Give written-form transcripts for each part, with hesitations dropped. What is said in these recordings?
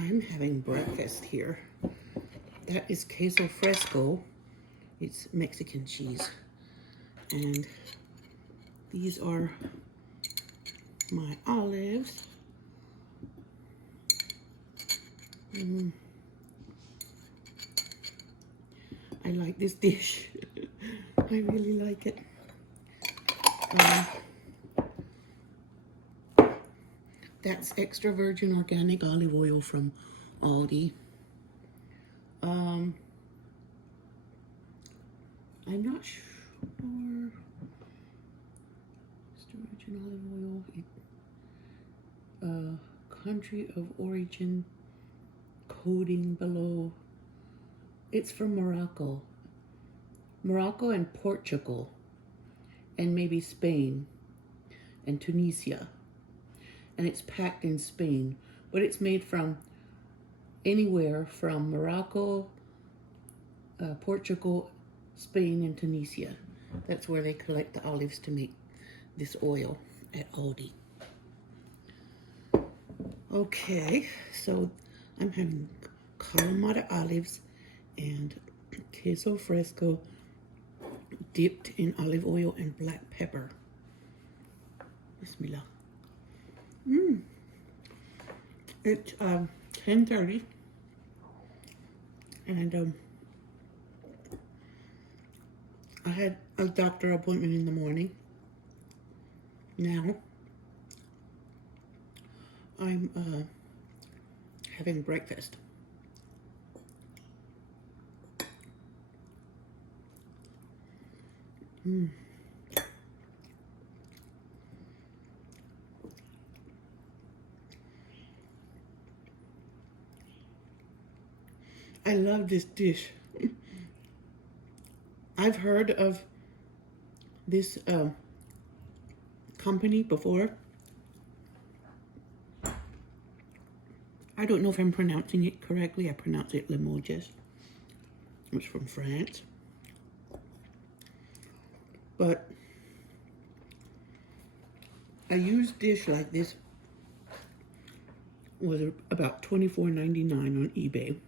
I'm having breakfast here. That is queso fresco. It's Mexican cheese. And these are my olives. I like this dish. I really like it. That's extra virgin organic olive oil from Aldi. I'm not sure. Extra virgin olive oil. Country of origin coding below. It's from Morocco. Morocco and Portugal. And maybe Spain and Tunisia. And it's packed in Spain. But it's made from anywhere from Morocco, Portugal, Spain, and Tunisia. That's where they collect the olives to make this oil at Aldi. Okay, so I'm having Kalamata olives and queso fresco dipped in olive oil and black pepper. Bismillah. It's 10:30 and I had a doctor appointment in the morning. Now I'm having breakfast. I love this dish. I've heard of this company before. I don't know if I'm pronouncing it correctly. I pronounce it Limoges. It's from France. But a used dish like this was about $24.99 on eBay.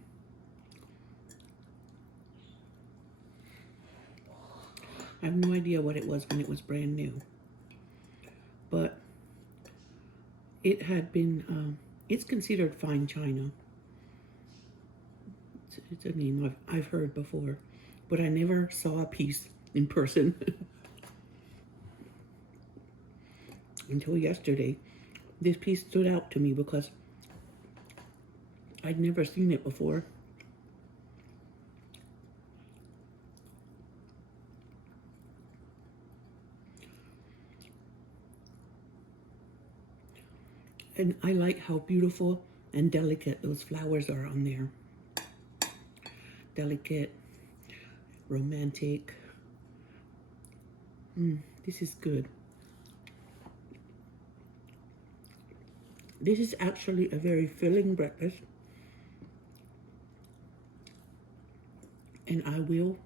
I have no idea what it was when it was brand new. But it had been, it's considered fine china. It's a name I've heard before, but I never saw a piece in person until yesterday. This piece stood out to me because I'd never seen it before. And I like how beautiful and delicate those flowers are on there. Delicate, romantic. This is good. This is actually a very filling breakfast. And I will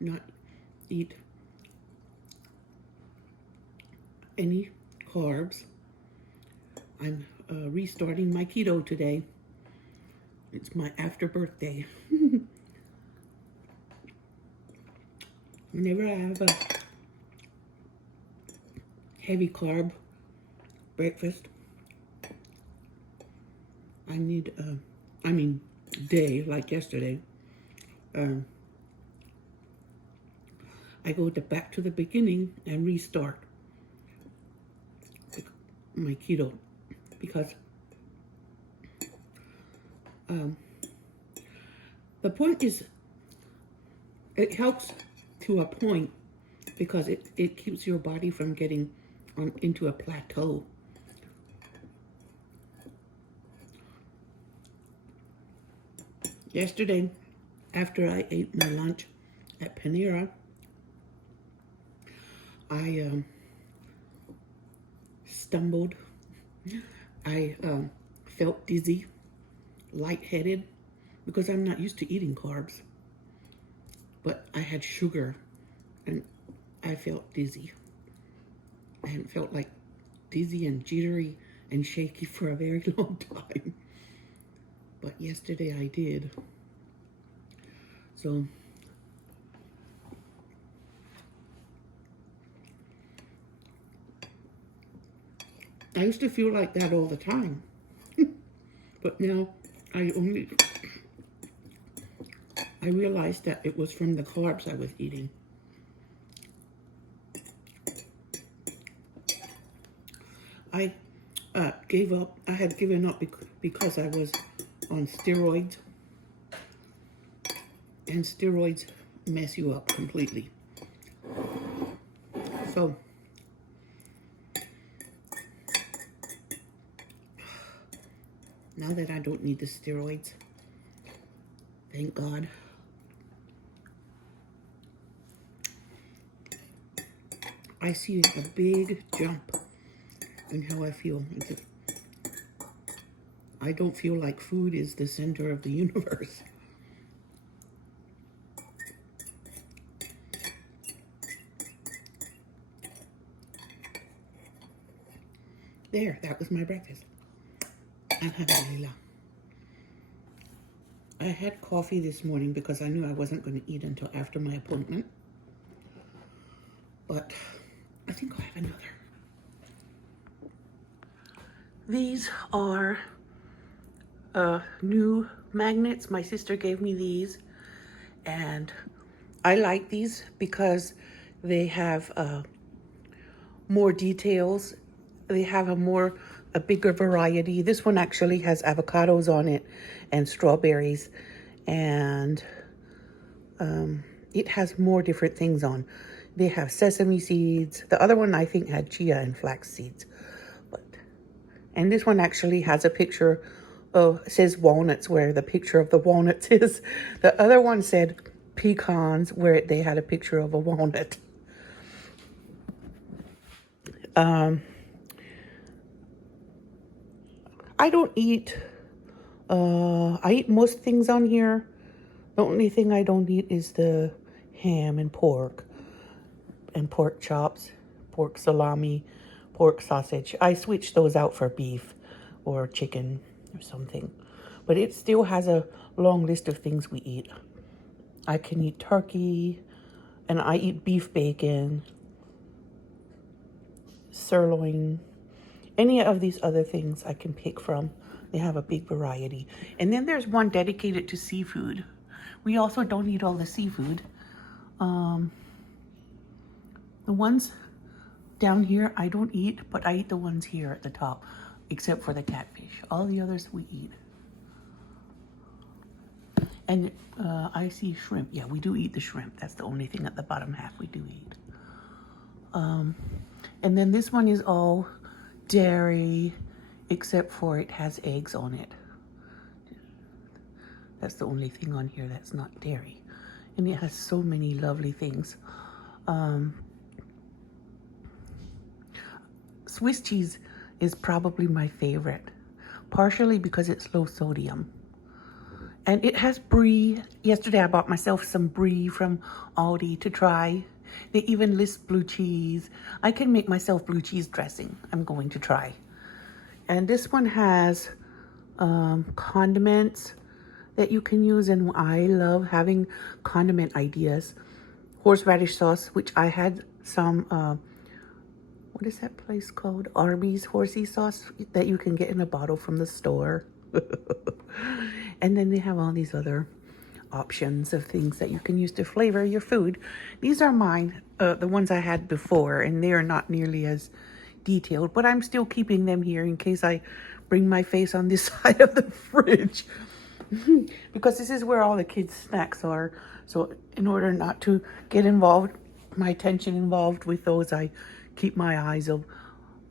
not eat any carbs. I'm restarting my keto today. It's my after birthday. Whenever I have a heavy carb breakfast, I need, day, like yesterday, I go back to the beginning and restart my keto because the point is it helps to a point because it keeps your body from getting into a plateau. Yesterday, after I ate my lunch at Panera, I stumbled. I felt dizzy, lightheaded, because I'm not used to eating carbs. But I had sugar, and I felt dizzy. I hadn't felt like dizzy and jittery and shaky for a very long time. But yesterday I did. So I used to feel like that all the time. But now I realized that it was from the carbs I was eating. I gave up. I had given up because I was on steroids. And steroids mess you up completely. So now that I don't need the steroids, thank God. I see a big jump in how I feel. I don't feel like food is the center of the universe. There, that was my breakfast. Alhamdulillah. I had coffee this morning because I knew I wasn't going to eat until after my appointment. But I think I'll have another. These are new magnets. My sister gave me these. And I like these because they have more details. They have a bigger variety. This one actually has avocados on it and strawberries, and it has more different things on. They have sesame seeds. The other one I think had chia and flax seeds. And this one actually has a picture of, says walnuts where the picture of the walnuts is. The other one said pecans where they had a picture of a walnut. I don't eat, I eat most things on here. The only thing I don't eat is the ham and pork chops, pork salami, pork sausage. I switch those out for beef or chicken or something. But it still has a long list of things we eat. I can eat turkey, and I eat beef bacon, sirloin, any of these other things I can pick from. They have a big variety. And then there's one dedicated to seafood. We also don't eat all the seafood. The ones down here I don't eat, but I eat the ones here at the top, except for the catfish. All the others we eat. And I see shrimp. Yeah, we do eat the shrimp. That's the only thing at the bottom half we do eat. And then this one is all dairy, except for it has eggs on it. That's the only thing on here that's not dairy. And it has so many lovely things. Swiss cheese is probably my favorite, partially because it's low sodium. And it has brie. Yesterday I bought myself some brie from Aldi to try. They even list blue cheese. I can make myself blue cheese dressing. I'm going to try. And this one has condiments that you can use, and I love having condiment ideas. Horseradish sauce, which I had some, what is that place called? Arby's horsey sauce that you can get in a bottle from the store. And then they have all these other options of things that you can use to flavor your food. These are mine, the ones I had before, and they are not nearly as detailed, but I'm still keeping them here in case I bring my face on this side of the fridge. Because this is where all the kids' snacks are. So in order not to get my attention involved with those, I keep my eyes up.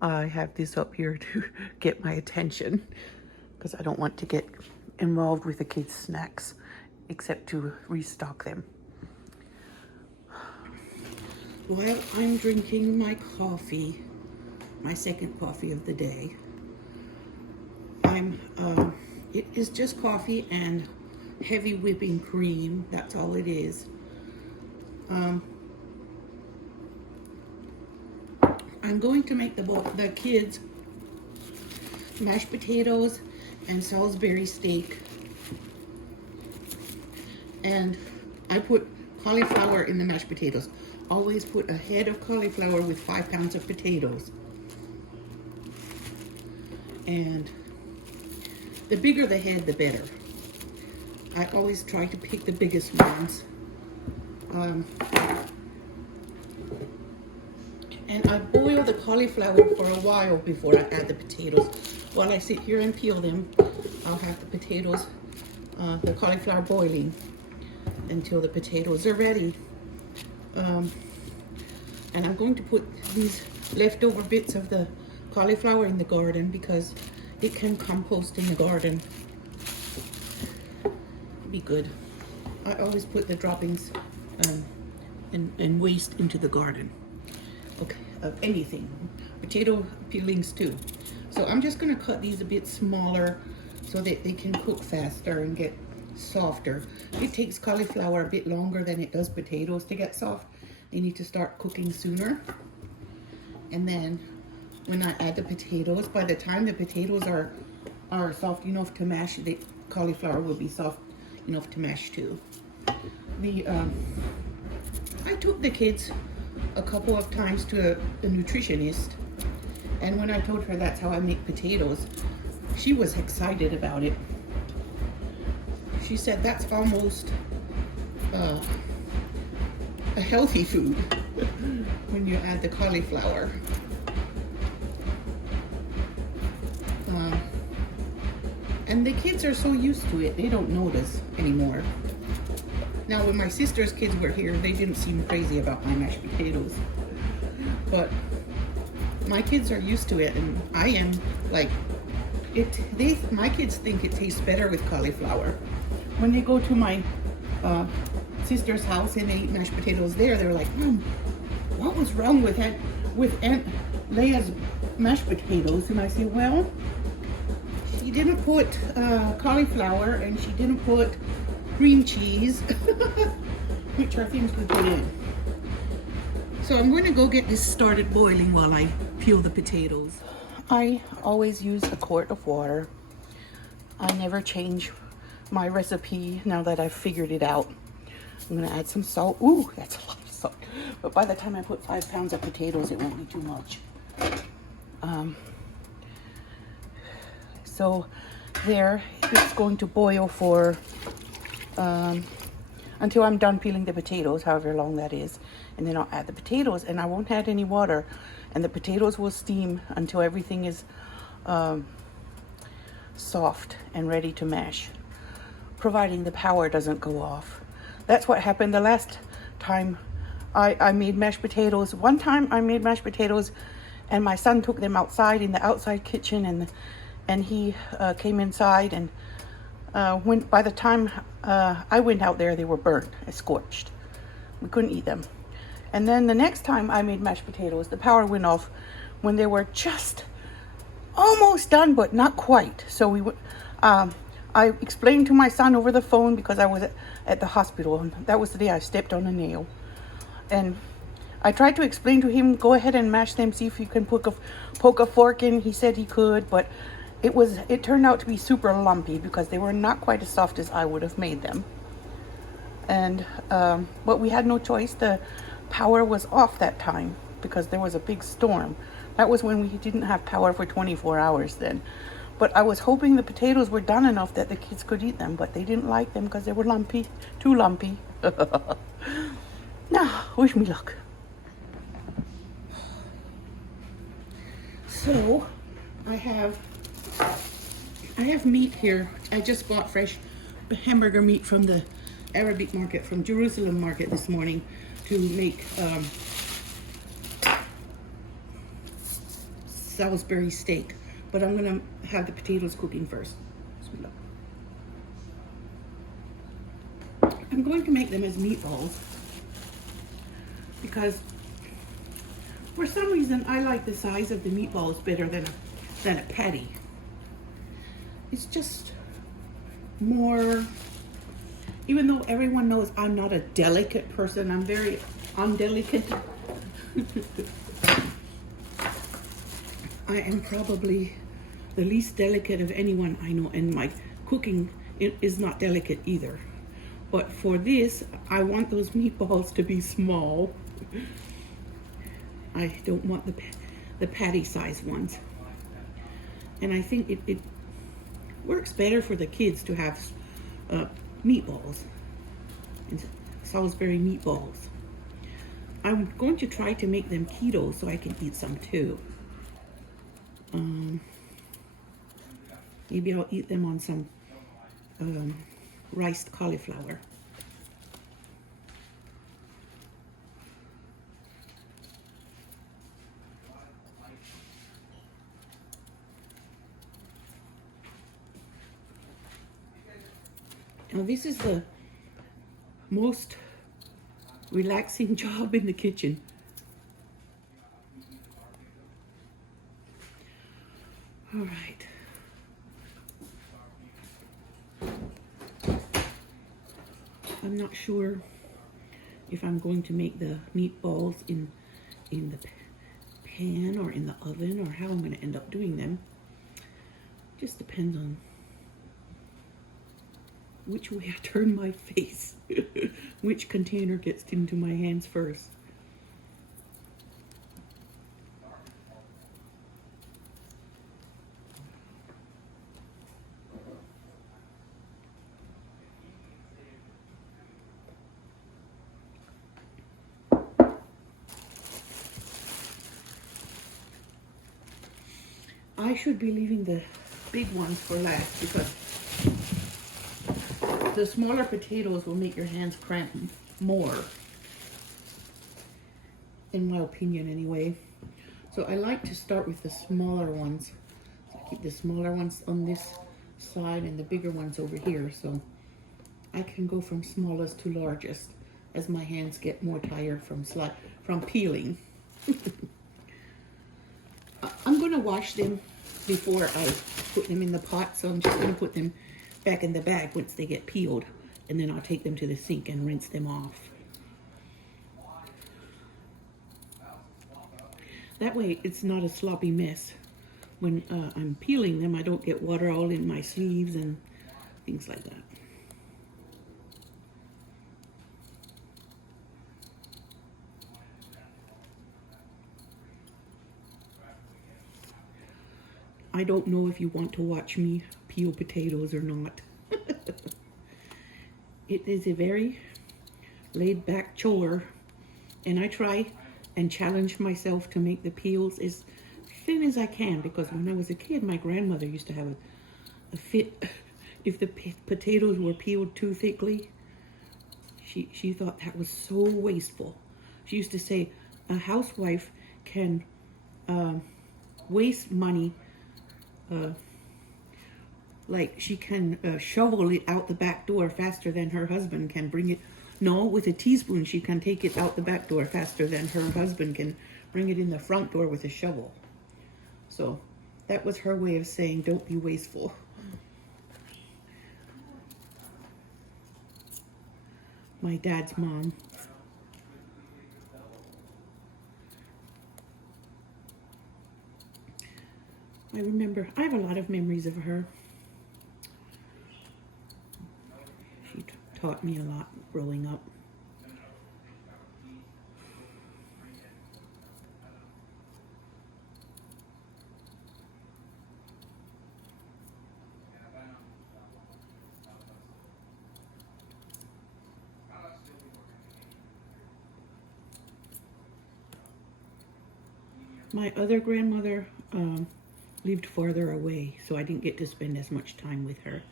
I have this up here to get my attention because I don't want to get involved with the kids' snacks except to restock them. While I'm drinking my coffee, my second coffee of the day, it is just coffee and heavy whipping cream. That's all it is. I'm going to make the kids mashed potatoes and Salisbury steak. And I put cauliflower in the mashed potatoes. Always put a head of cauliflower with 5 pounds of potatoes. And the bigger the head, the better. I always try to pick the biggest ones. And I boil the cauliflower for a while before I add the potatoes. While I sit here and peel them, I'll have the potatoes, the cauliflower boiling until the potatoes are ready. And I'm going to put these leftover bits of the cauliflower in the garden because it can compost in the garden. Be good. I always put the droppings and waste into the garden. Okay, of anything. Potato peelings too. So I'm just gonna cut these a bit smaller so that they can cook faster and get softer. It takes cauliflower a bit longer than it does potatoes to get soft. They need to start cooking sooner. And then when I add the potatoes, by the time the potatoes are soft enough to mash, the cauliflower will be soft enough to mash too. I took the kids a couple of times to a nutritionist, and when I told her that's how I make potatoes, she was excited about it. She said that's almost a healthy food when you add the cauliflower. And the kids are so used to it, they don't notice anymore. Now, when my sister's kids were here, they didn't seem crazy about my mashed potatoes. But my kids are used to it, and I am like, my kids think it tastes better with cauliflower. When they go to my sister's house and they eat mashed potatoes there, they're like, Mom, what was wrong with Aunt Leia's mashed potatoes? And I say, well, she didn't put cauliflower and she didn't put cream cheese, which are things we put in. So I'm going to go get this started boiling while I peel the potatoes. I always use a quart of water. I never change my recipe now that I've figured it out. I'm going to add some salt. Ooh, that's a lot of salt. But by the time I put 5 pounds of potatoes, it won't be too much. So there, it's going to boil for until I'm done peeling the potatoes, however long that is. And then I'll add the potatoes, and I won't add any water. And the potatoes will steam until everything is soft and ready to mash, providing the power doesn't go off. That's what happened the last time I made mashed potatoes. One time I made mashed potatoes, and my son took them outside in the outside kitchen, and he came inside, and by the time I went out there, they were burnt, scorched. We couldn't eat them. And then the next time I made mashed potatoes, the power went off when they were just almost done, but not quite. So I explained to my son over the phone because I was at the hospital, and that was the day I stepped on a nail. And I tried to explain to him, go ahead and mash them, see if you can poke a fork in. He said he could, but it turned out to be super lumpy because they were not quite as soft as I would have made them. And but we had no choice. The power was off that time because there was a big storm. That was when we didn't have power for 24 hours then. But I was hoping the potatoes were done enough that the kids could eat them, but they didn't like them because they were lumpy, too lumpy. Now, wish me luck. So, I have meat here. I just bought fresh hamburger meat from the Arabic market, from Jerusalem market this morning to make Salisbury steak. But I'm gonna have the potatoes cooking first. I'm going to make them as meatballs because for some reason I like the size of the meatballs better than a patty. It's just more, even though everyone knows I'm not a delicate person, I'm very undelicate. I am probably the least delicate of anyone I know, and my cooking is not delicate either. But for this, I want those meatballs to be small. I don't want the patty size ones. And I think it works better for the kids to have meatballs, and Salisbury meatballs. I'm going to try to make them keto so I can eat some too. Maybe I'll eat them on some riced cauliflower. Now this is the most relaxing job in the kitchen. All right. I'm not sure if I'm going to make the meatballs in the pan or in the oven, or how I'm going to end up doing them. Just depends on which way I turn my face, which container gets into my hands first. I should be leaving the big ones for last, because the smaller potatoes will make your hands cramp more, in my opinion anyway. So I like to start with the smaller ones. So I keep the smaller ones on this side and the bigger ones over here, so I can go from smallest to largest as my hands get more tired from peeling. I'm going to wash them before I put them in the pot, so I'm just going to put them back in the bag once they get peeled, and then I'll take them to the sink and rinse them off. That way it's not a sloppy mess. When I'm peeling them, I don't get water all in my sleeves and things like that. I don't know if you want to watch me peel potatoes or not. It is a very laid back chore, and I try and challenge myself to make the peels as thin as I can, because when I was a kid, my grandmother used to have a fit if the potatoes were peeled too thickly. She thought that was so wasteful. She used to say a housewife can waste money, like she can shovel it out the back door faster than her husband can bring it. No, with a teaspoon she can take it out the back door faster than her husband can bring it in the front door with a shovel. So that was her way of saying don't be wasteful. My dad's mom. I remember, I have a lot of memories of her. She taught me a lot growing up. My other grandmother lived farther away, so I didn't get to spend as much time with her.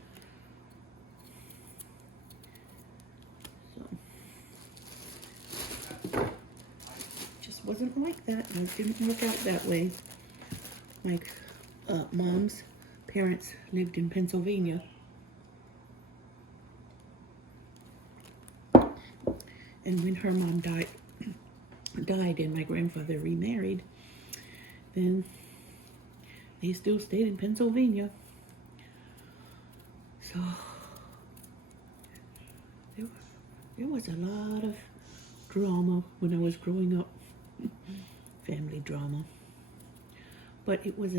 So, just wasn't like that. It didn't work out that way. My mom's parents lived in Pennsylvania. And when her mom died and my grandfather remarried, then they still stayed in Pennsylvania. So there was a lot of drama when I was growing up. Family drama. But it was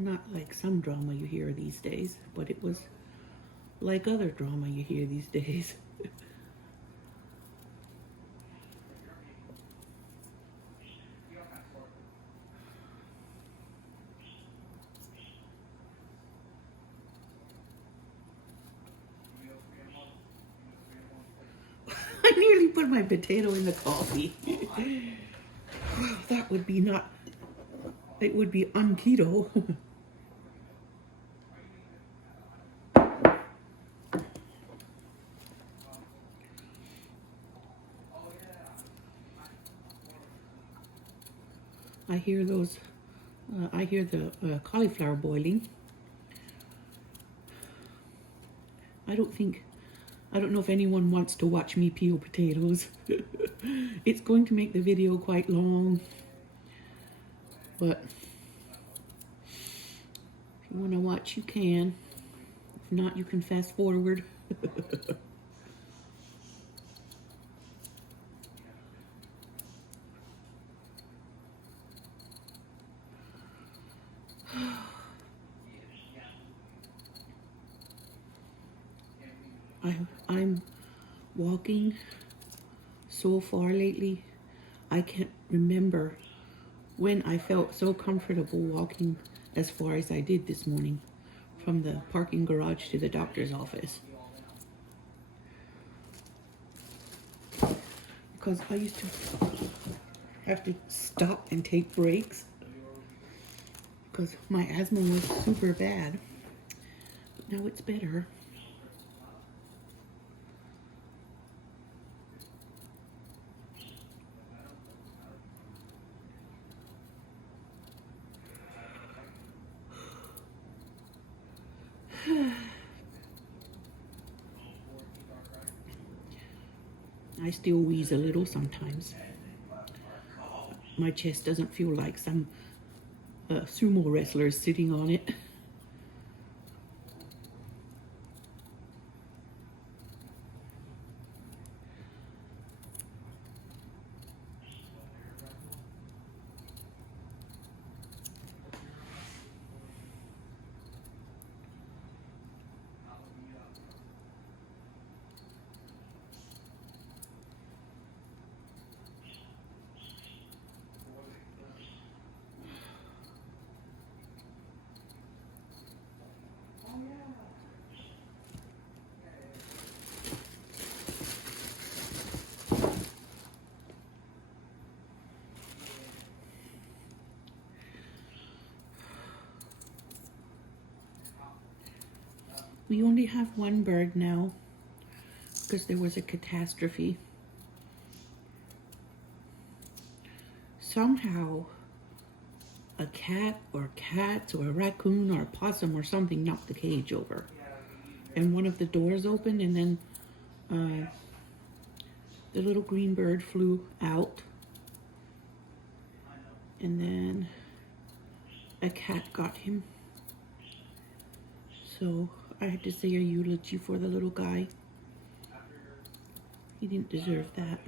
Not like some drama you hear these days, but it was like other drama you hear these days. I nearly put my potato in the coffee. That would be not, it would be un-keto. I hear those, I hear the cauliflower boiling. I don't know if anyone wants to watch me peel potatoes. It's going to make the video quite long, but if you want to watch, you can. If not, you can fast forward. I'm walking so far lately, I can't remember when I felt so comfortable walking as far as I did this morning from the parking garage to the doctor's office. Because I used to have to stop and take breaks because my asthma was super bad. But now it's better. I still wheeze a little sometimes. My chest doesn't feel like some sumo wrestler sitting on it. We only have one bird now because there was a catastrophe. Somehow a cat or cats or a raccoon or a possum or something knocked the cage over. And one of the doors opened, and then the little green bird flew out. And then a cat got him. So I had to say a eulogy for the little guy. He didn't deserve that.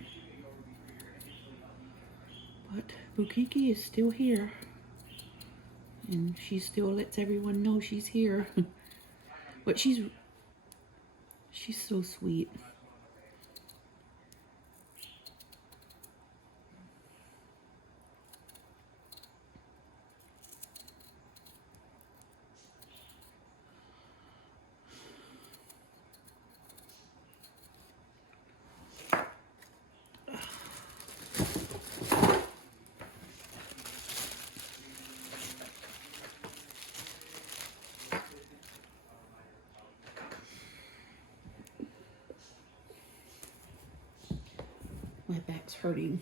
But Bukiki is still here. And she still lets everyone know she's here. But she's so sweet. My back's hurting.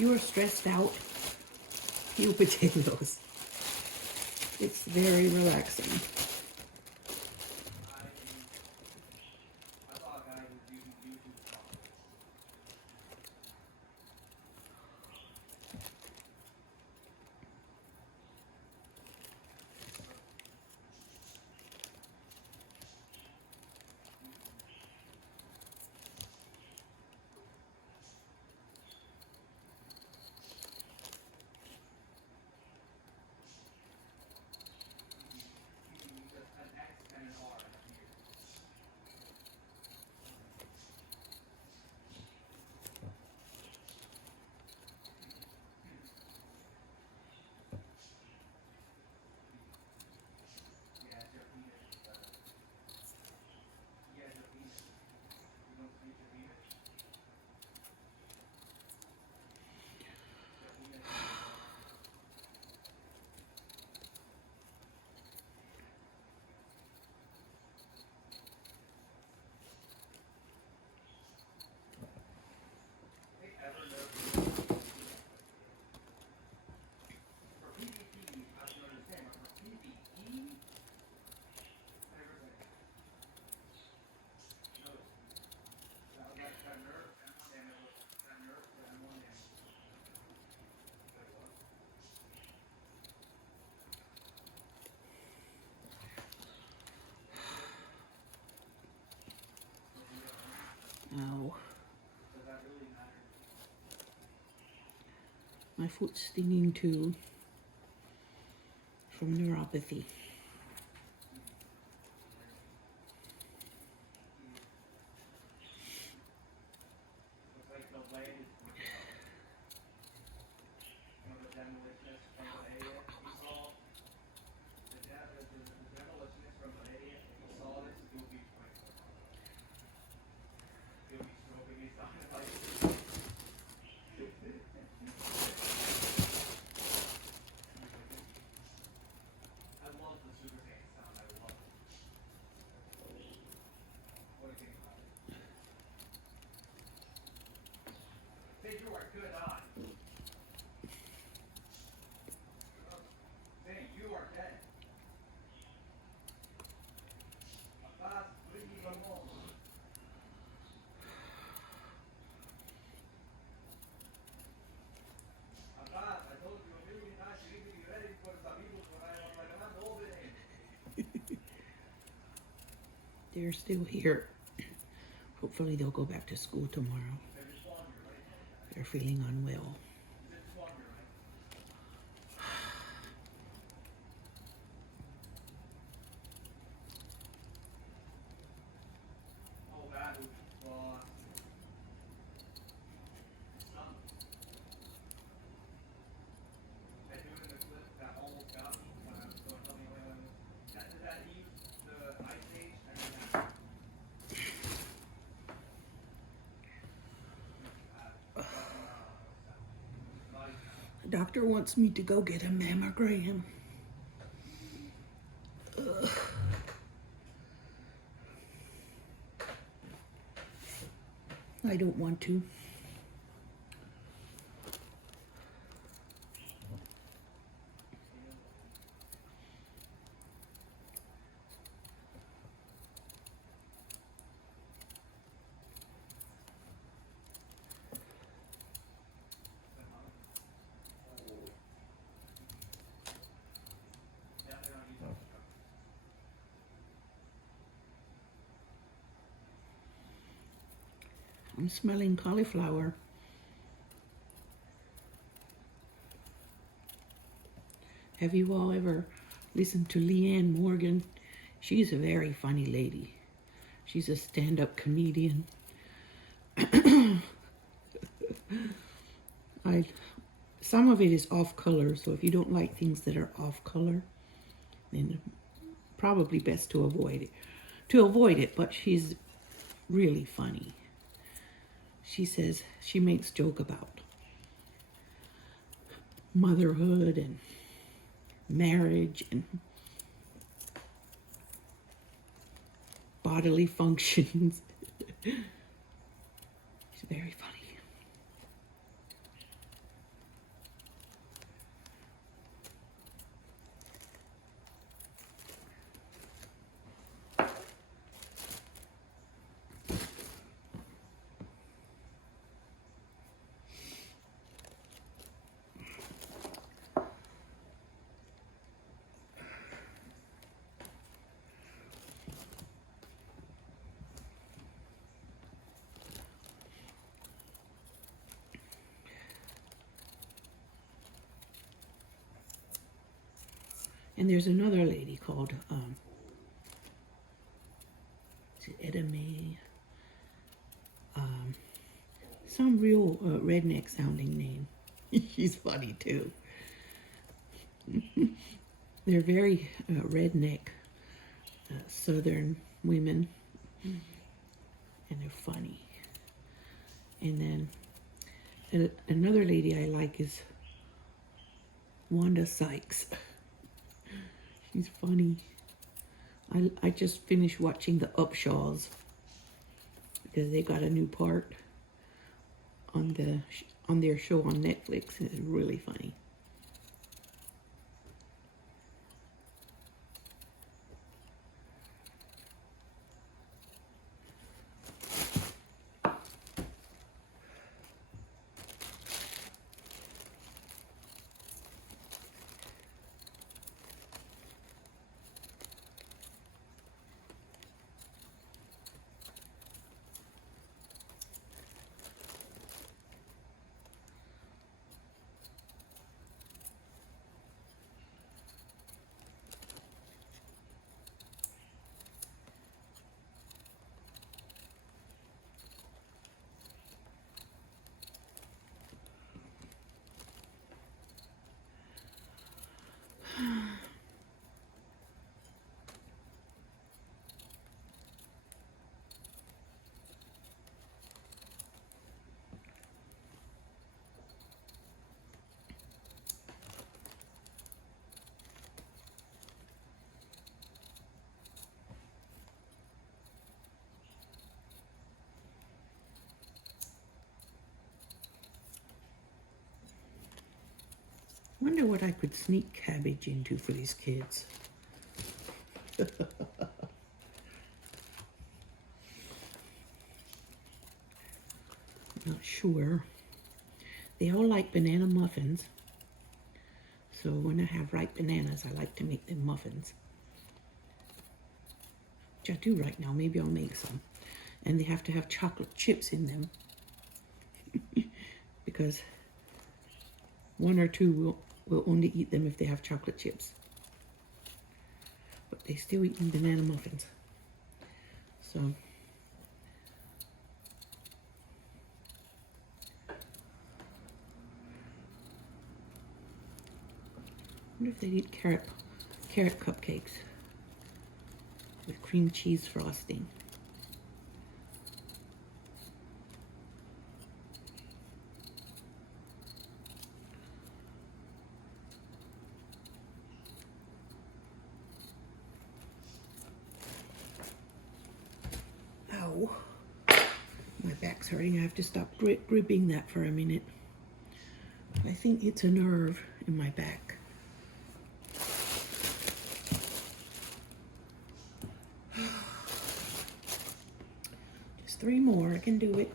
you are stressed out, peel potatoes. It's very relaxing. Ow. My foot's stinging too from neuropathy. They're still here. Hopefully they'll go back to school tomorrow. They're feeling unwell. The doctor wants me to go get a mammogram. Ugh. I don't want to. I'm smelling cauliflower. Have you all ever listened to Leanne Morgan? She's a very funny lady. She's a stand-up comedian. Some of it is off color, so if you don't like things that are off color, then probably best to avoid it. But she's really funny. She says, she makes joke about motherhood and marriage and bodily functions. She's very funny. And there's another lady called, is it Edame? Some real redneck sounding name. She's funny too. They're very redneck southern women, and they're funny. And then another lady I like is Wanda Sykes. She's funny. I just finished watching the Upshaws because they got a new part on their show on Netflix, and it's really funny. Wonder what I could sneak cabbage into for these kids. Not sure. They all like banana muffins. So when I have ripe bananas, I like to make them muffins. Which I do right now. Maybe I'll make some. And they have to have chocolate chips in them. Because one or two will only eat them if they have chocolate chips. But they still eat banana muffins. So I wonder if they'd eat carrot cupcakes with cream cheese frosting. Ow. My back's hurting. I have to stop gripping that for a minute. I think it's a nerve in my back. Just 3 more. I can do it.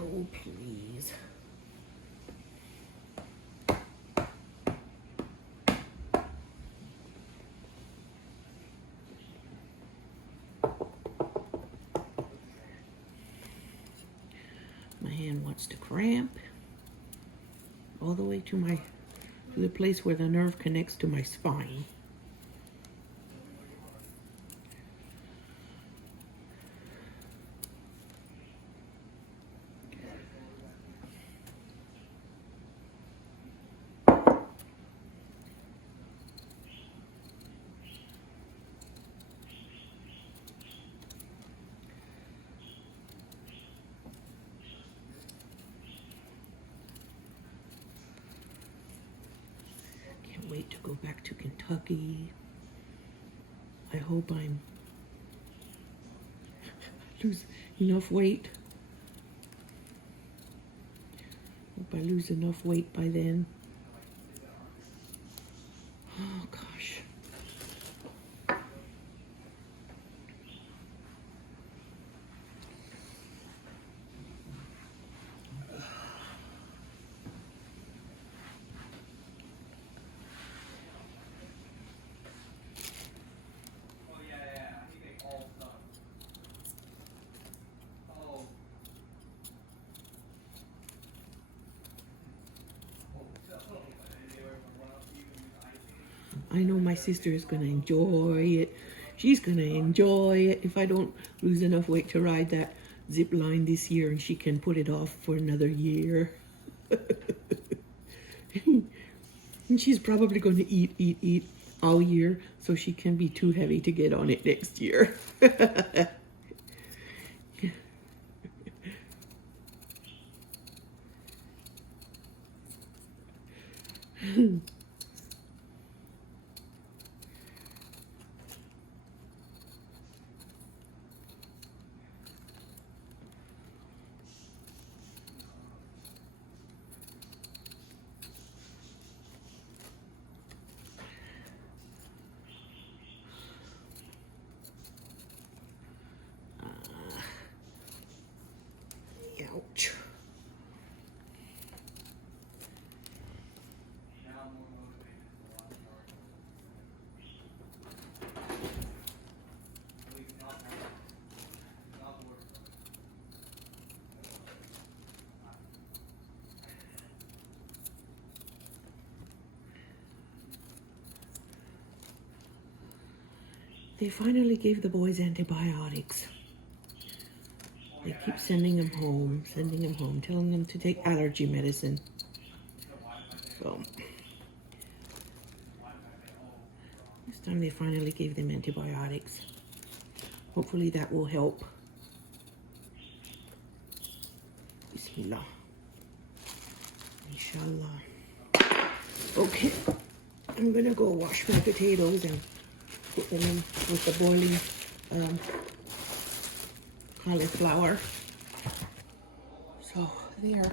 Oh, please. My hand wants to cramp all the way to the place where the nerve connects to my spine. go back to Kentucky. I hope I'm lose enough weight. Hope I lose enough weight by then. Oh gosh. I know my sister is going to enjoy it. She's going to enjoy it if I don't lose enough weight to ride that zip line this year, and she can put it off for another year. And she's probably going to eat all year so she can be too heavy to get on it next year. Ouch. They finally gave the boys antibiotics. They keep sending them home, telling them to take allergy medicine. So, this time they finally gave them antibiotics. Hopefully that will help. Bismillah. Inshallah. Okay, I'm gonna go wash my potatoes and put them in with the boiling cauliflower. So there.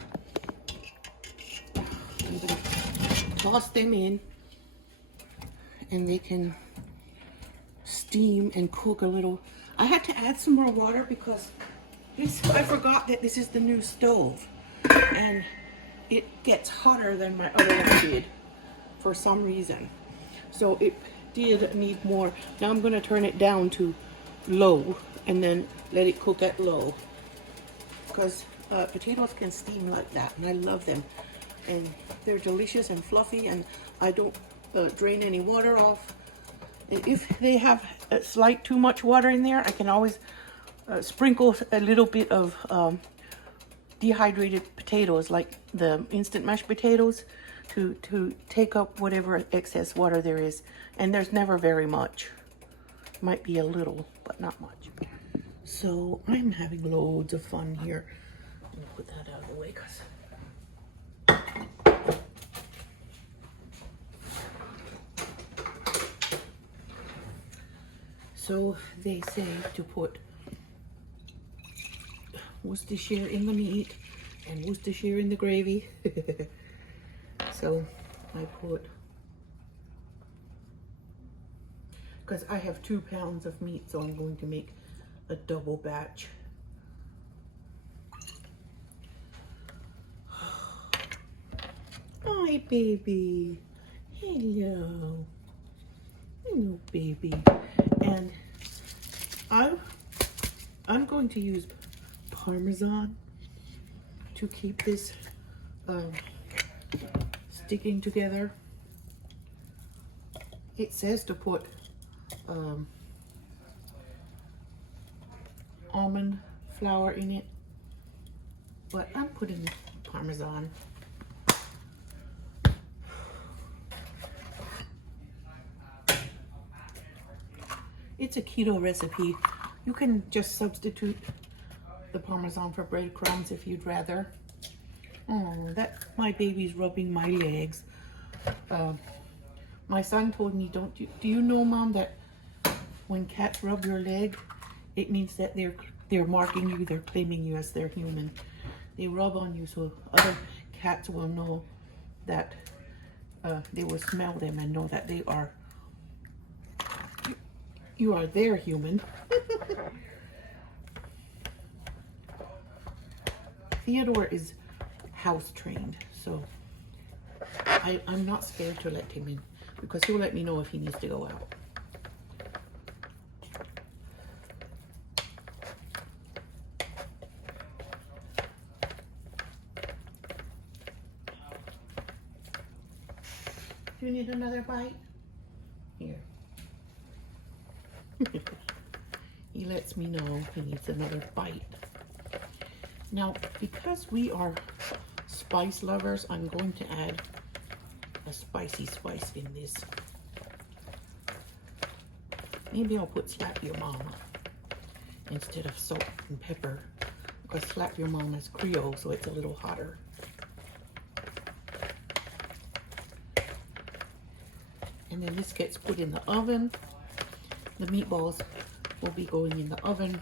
I'm gonna toss them in, and they can steam and cook a little. I had to add some more water because I forgot that this is the new stove, and it gets hotter than my other one did for some reason. So it did need more. Now I'm gonna turn it down to low and then let it cook at low, because potatoes can steam like that, and I love them, and they're delicious and fluffy, and I don't drain any water off. And if they have a slight too much water in there, I can always sprinkle a little bit of dehydrated potatoes, like the instant mashed potatoes, to take up whatever excess water there is. And there's never very much. Might be a little, but not much. So I'm having loads of fun here. I'm gonna put that out of the way, so they say to put Worcestershire in the meat and Worcestershire in the gravy. So I put, because I have 2 pounds of meat, so I'm going to make a double batch. Hi, baby. Hello. Hello, baby. And I'm going to use Parmesan to keep this sticking together. It says to put almond flour in it, but I'm putting Parmesan. It's a keto recipe. You can just substitute the Parmesan for breadcrumbs if you'd rather. Oh, that my baby's rubbing my legs. My son told me, do you know, Mom, that when cats rub your leg, it means that they're marking you, they're claiming you as their human. They rub on you so other cats will know that they will smell them and know that you are their human. Theodore is house trained, so I'm not scared to let him in because he'll let me know if he needs to go out. Do you need another bite? Here. He lets me know he needs another bite. Now, because we are spice lovers, I'm going to add a spicy spice in this. Maybe I'll put Slap Your Mama instead of salt and pepper, because Slap Your Mama is Creole, so it's a little hotter. And then this gets put in the oven. The meatballs will be going in the oven.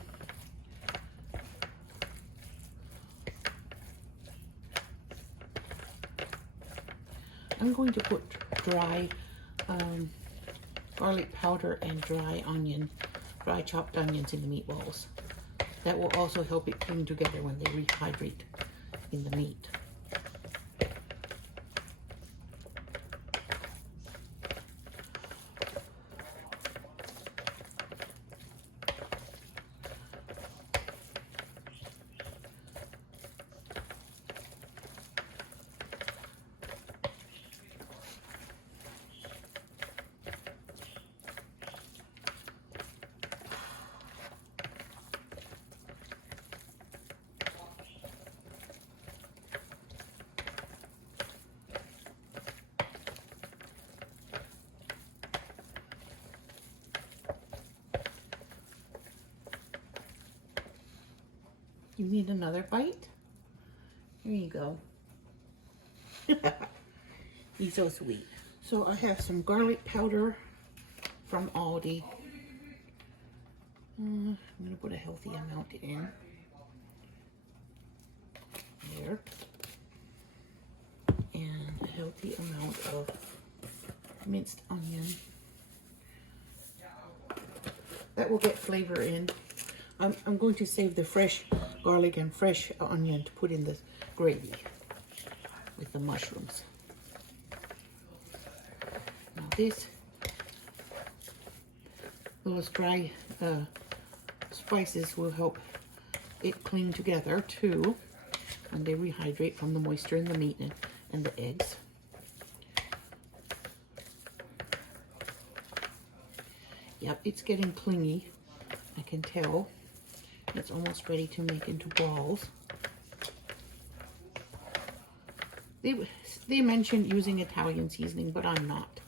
I'm going to put dry garlic powder and dry chopped onions in the meatballs. That will also help it cling together when they rehydrate in the meat. You need another bite? Here you go. He's so sweet. So I have some garlic powder from Aldi. I'm going to put a healthy amount in. There. And a healthy amount of minced onion. That will get flavor in. I'm going to save the fresh garlic and fresh onion to put in the gravy with the mushrooms. Now those dry spices will help it cling together too when they rehydrate from the moisture in the meat and the eggs. Yep, it's getting clingy, I can tell. It's almost ready to make into balls. They mentioned using Italian seasoning, but I'm not,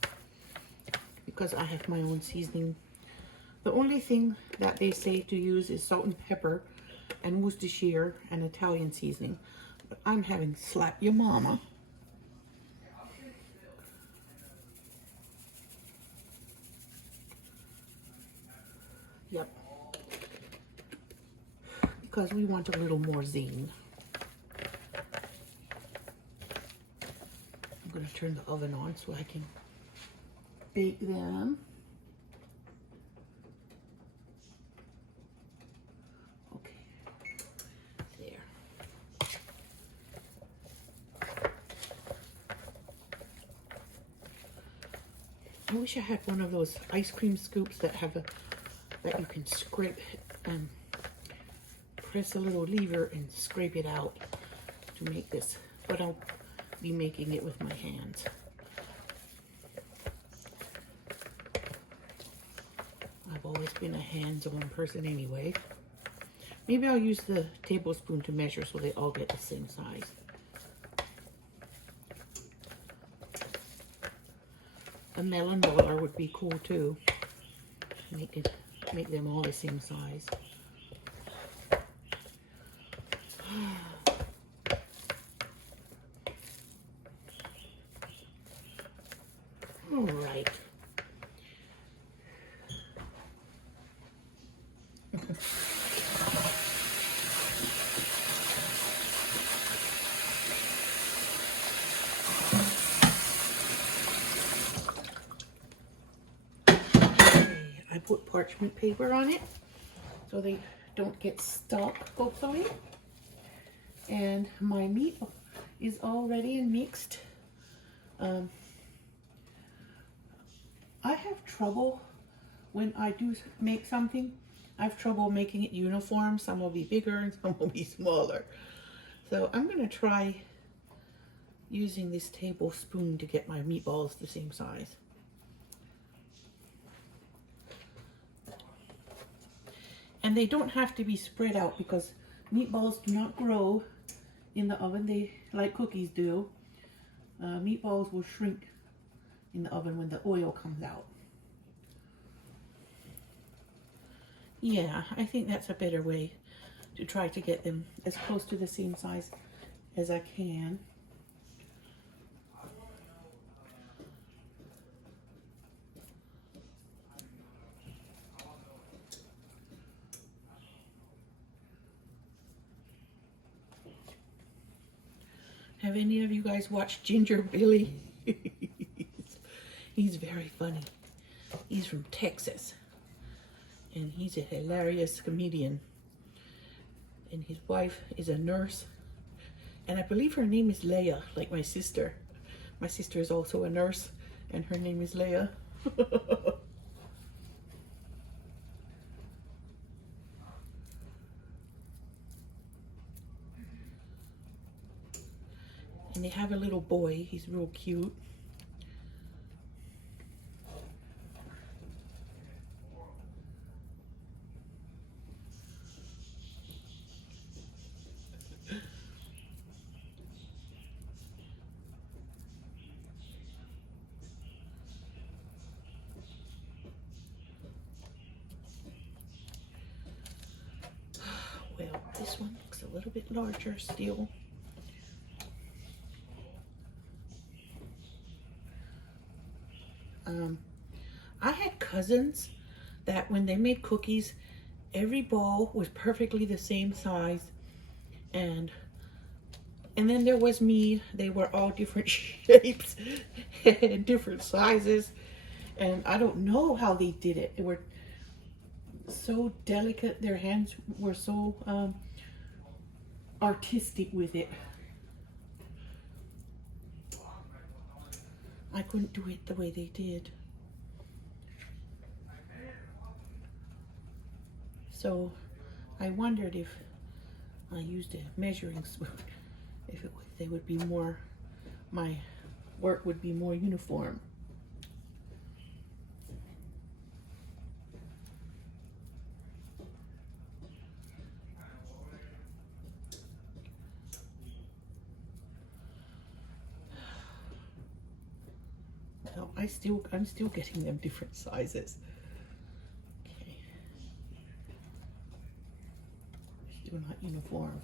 because I have my own seasoning. The only thing that they say to use is salt and pepper and Worcestershire and Italian seasoning. But I'm having Slap Your Mama. Yep. Because we want a little more zing. I'm going to turn the oven on so I can bake them. Okay, there. I wish I had one of those ice cream scoops that have that you can scrape and press a little lever and scrape it out to make this, but I'll be making it with my hands. I've always been a hands-on person anyway. Maybe I'll use the tablespoon to measure so they all get the same size. A melon roller would be cool too. Make them all the same size. All right. parchment paper on it so they don't get stuck, hopefully. And my meat is all ready and mixed. I have trouble when I do make something. I have trouble making it uniform. Some will be bigger and some will be smaller. So I'm going to try using this tablespoon to get my meatballs the same size. And they don't have to be spread out because meatballs do not grow in the oven. They like cookies do. Meatballs will shrink in the oven when the oil comes out. Yeah, I think that's a better way to try to get them as close to the same size as I can. Have any of you guys watched Ginger Billy? He's very funny. He's from Texas. And he's a hilarious comedian. And his wife is a nurse. And I believe her name is Leah, like my sister. My sister is also a nurse, and her name is Leah. And they have a little boy. He's real cute. Well, this one looks a little bit larger still. I had cousins that when they made cookies, every ball was perfectly the same size, and then there was me. They were all different shapes and different sizes, and I don't know how they did it. They were so delicate. Their hands were so artistic with it. I couldn't do it the way they did. So I wondered if I used a measuring spoon, if they would be more, my work would be more uniform. So I'm still getting them different sizes. Okay. Still not uniform.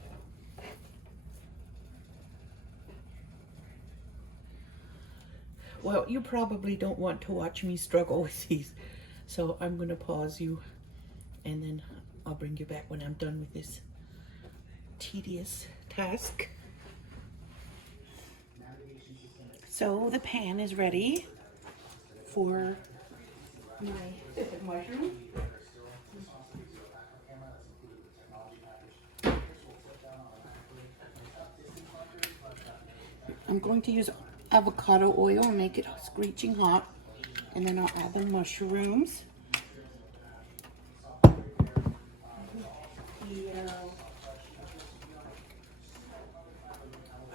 Well, you probably don't want to watch me struggle with these, so I'm going to pause you, and then I'll bring you back when I'm done with this tedious task. So the pan is ready for my mushroom. I'm going to use avocado oil and make it screeching hot, and then I'll add the mushrooms.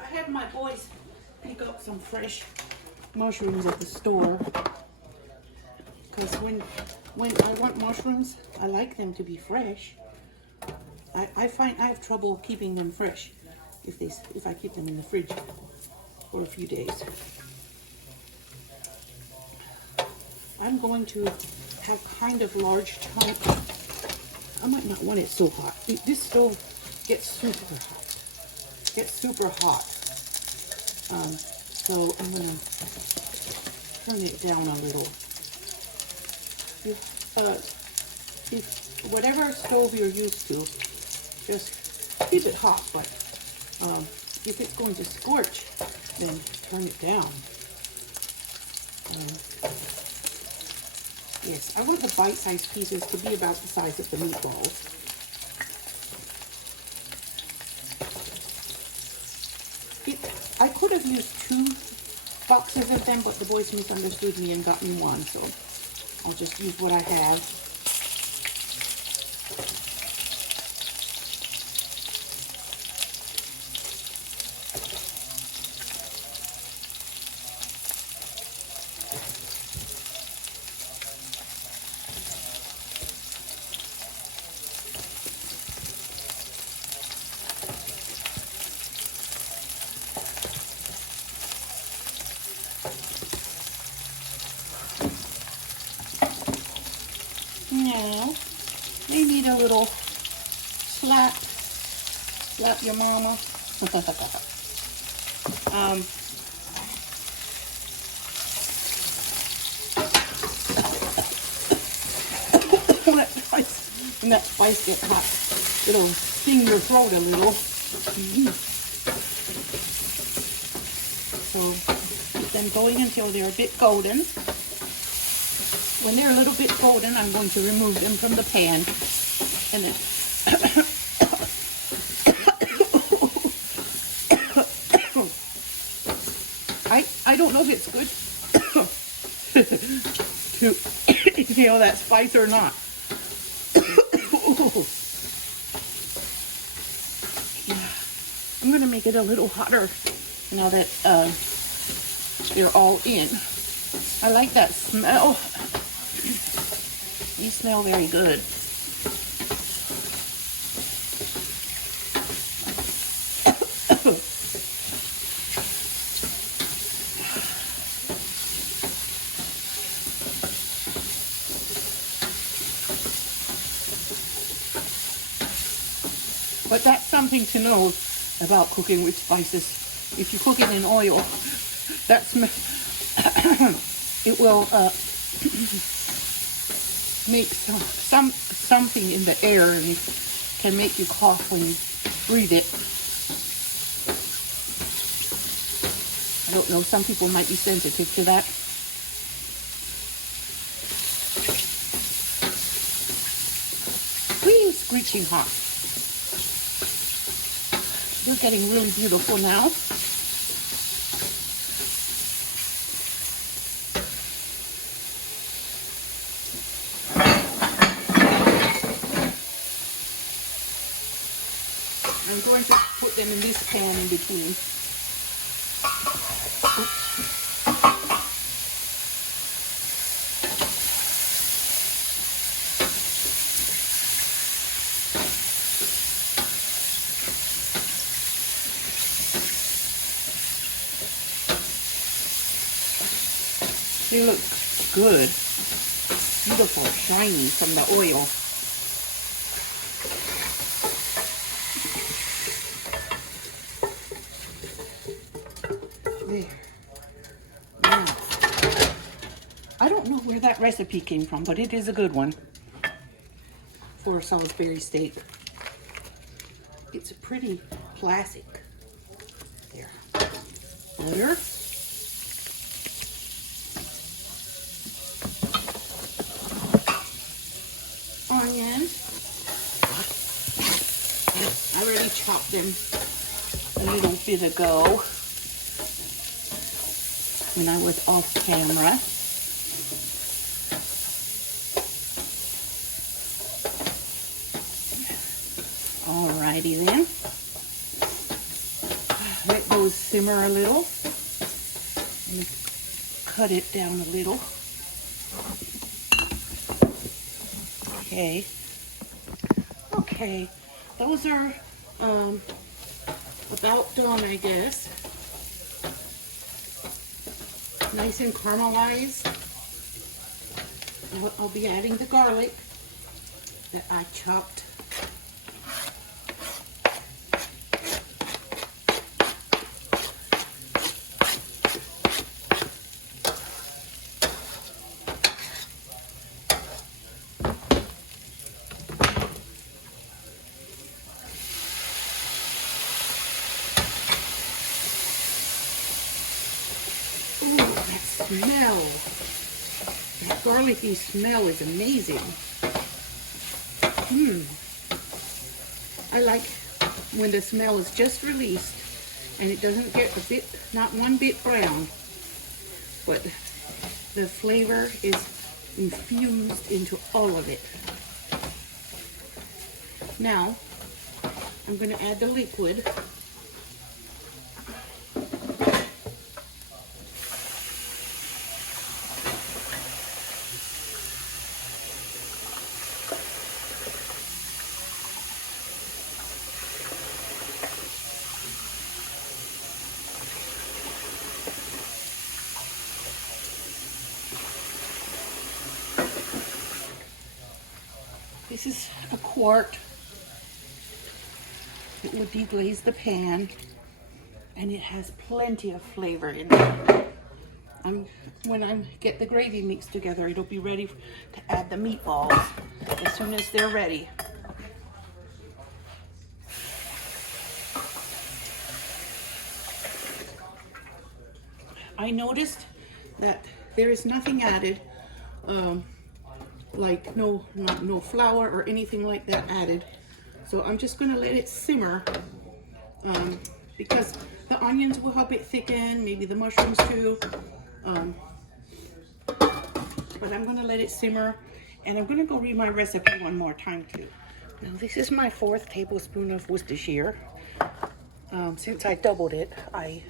I had my boys pick up some fresh mushrooms at the store, because when I want mushrooms, I like them to be fresh. I find I have trouble keeping them fresh if I keep them in the fridge for a few days. I'm going to have kind of large chunk. I might not want it so hot. This stove gets super hot. So I'm going to turn it down a little. If whatever stove you're used to, just keep it hot, but if it's going to scorch, then turn it down. Yes, I want the bite-sized pieces to be about the size of the meatballs. I could have used 2 boxes of them, but the boys misunderstood me and got me 1, so I'll just use what I have. Now, they need a little slap your mama. When that spice gets hot, it'll sting your throat a little. So keep them going until they're a bit golden. When they're a little bit golden, I'm going to remove them from the pan. And then I don't know if it's good to inhale that spice or not. I'm going to make it a little hotter now that they're all in. I like that smell. You smell very good. But that's something to know about cooking with spices. If you cook it in oil, it will make something in the air and can make you cough when you breathe it. I don't know, some people might be sensitive to that. Clean, screeching hot. They're getting really beautiful now. I'm going to put them in this pan in between. Oops. They look good, beautiful, shiny from the oil. There. Now, I don't know where that recipe came from, but it is a good one for Salisbury steak. It's a pretty classic. There. Butter. Onion. I already chopped them a little bit ago when I was off camera. Alrighty then. Let those simmer a little. And cut it down a little. Okay, those are about done, I guess. Nice and caramelized. I'll be adding the garlic that I chopped. Ooh, that smell. That garlicky smell is amazing. I like when the smell is just released and it doesn't get a bit, not one bit brown, but the flavor is infused into all of it. Now, I'm going to add the liquid. This is a quart. It will deglaze the pan, and it has plenty of flavor in it. When I get the gravy mixed together, it'll be ready to add the meatballs as soon as they're ready. I noticed that there is nothing added, like no flour or anything like that added. So I'm just going to let it simmer because the onions will help it thicken, maybe the mushrooms too. But I'm going to let it simmer, and I'm going to go read my recipe one more time too. Now this is my 4th tablespoon of Worcestershire. Since I doubled it, I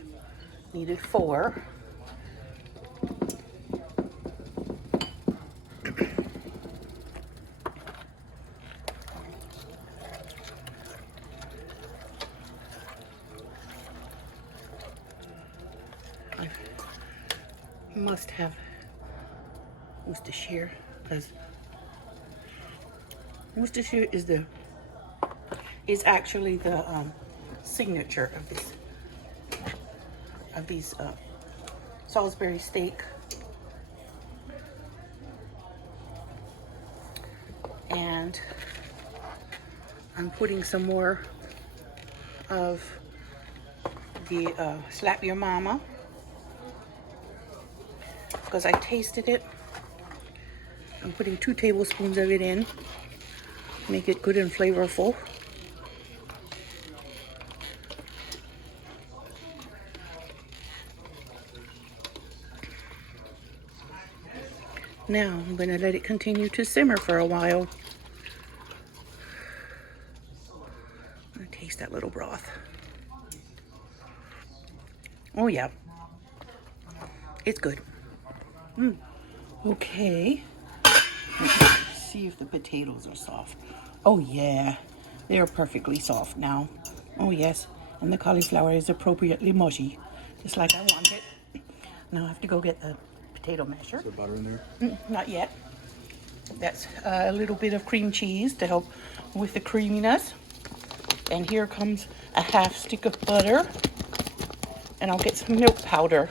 needed 4. I must have Worcestershire because Worcestershire is actually the signature of these Salisbury steak. And I'm putting some more of the Slap Your Mama because I tasted it. I'm putting 2 tablespoons of it in, make it good and flavorful. Now I'm going to let it continue to simmer for a while. I'm going to taste that little broth. Oh yeah, it's good. Okay, let's see if the potatoes are soft. Oh yeah, they are perfectly soft now. Oh yes, and the cauliflower is appropriately mushy, just like I want it. Now I have to go get the potato masher. Is there butter in there? Not yet. That's a little bit of cream cheese to help with the creaminess. And here comes a 1/2 stick of butter. And I'll get some milk powder.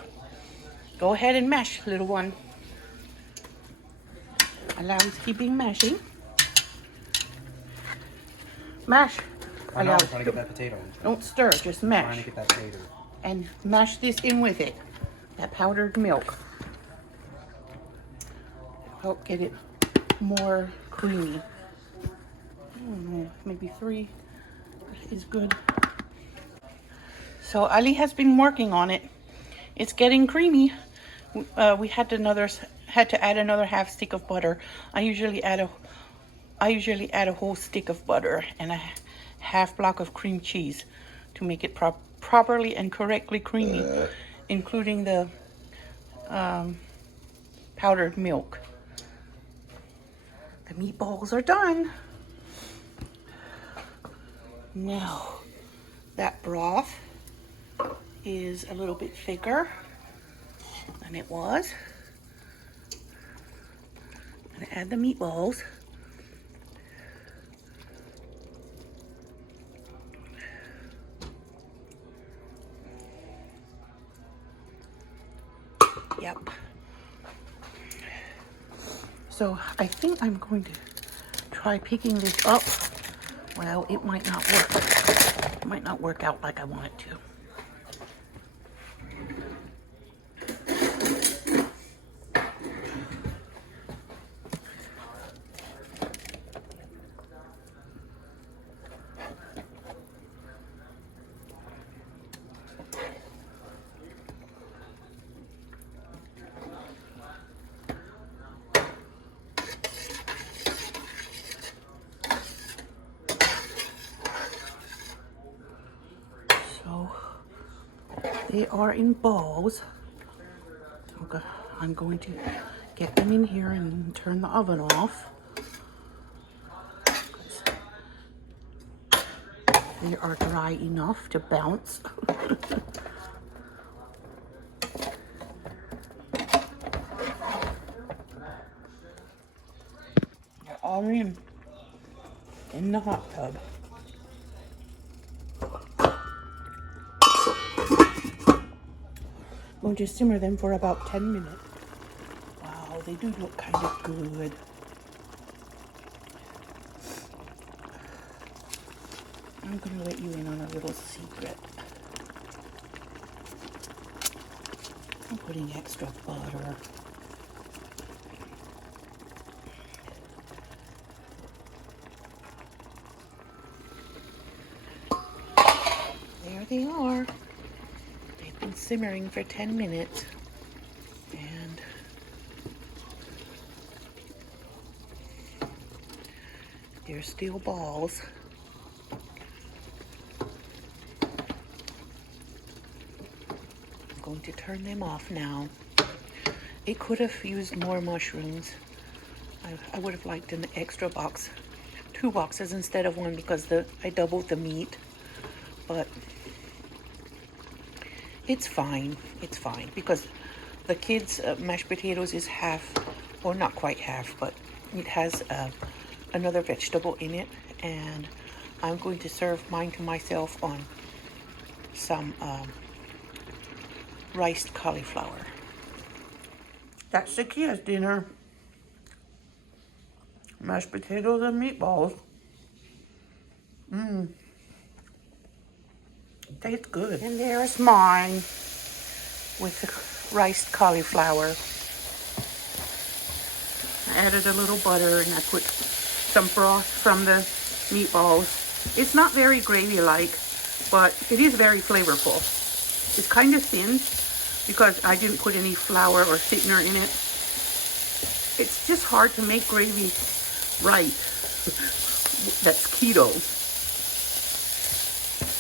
Go ahead and mash, little one. Allows keeping mashing. Mash. I know, I'm trying to get that potato. Don't stir, just mash. Trying to get that potato. And mash this in with it. That powdered milk. Help get it more creamy. I don't know, maybe 3 is good. So Ali has been working on it. It's getting creamy. We had to add another 1/2 stick of butter. I usually add a whole stick of butter and a 1/2 block of cream cheese to make it properly and correctly creamy, including the powdered milk. The meatballs are done. Now that broth is a little bit thicker than it was. I'm gonna add the meatballs. Yep. So I think I'm going to try picking this up. Well, it might not work. It might not work out like I want it to. They are in balls. Okay, I'm going to get them in here and turn the oven off. They are dry enough to bounce. They're all in the hot tub. We'll just simmer them for about 10 minutes. Wow, they do look kind of good. I'm gonna let you in on a little secret. I'm putting extra butter. There they are. They've been simmering for 10 minutes. And they're still balls. I'm going to turn them off now. It could have used more mushrooms. I would have liked an extra box, 2 boxes instead of 1 because I doubled the meat. But it's fine. It's fine because the kids' mashed potatoes is half, or not quite half, but it has another vegetable in it, and I'm going to serve mine to myself on some riced cauliflower. That's the kids' dinner. Mashed potatoes and meatballs. Tastes good. And there's mine with the riced cauliflower. I added a little butter and I put some broth from the meatballs. It's not very gravy-like, but it is very flavorful. It's kind of thin because I didn't put any flour or thickener in it. It's just hard to make gravy right. That's keto.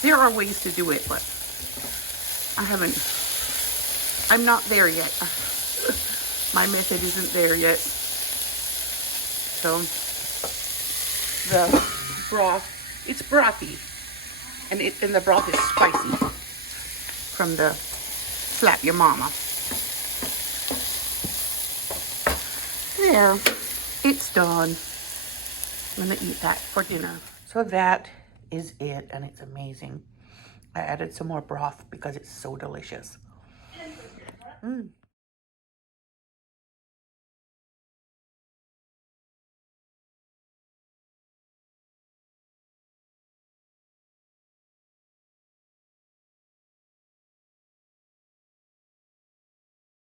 There are ways to do it, but I'm not there yet. My method isn't there yet. So the broth, it's brothy, and the broth is spicy from the Slap Your Mama. There, it's done. I'm gonna eat that for dinner. So that is it, and it's amazing. I added some more broth because it's so delicious.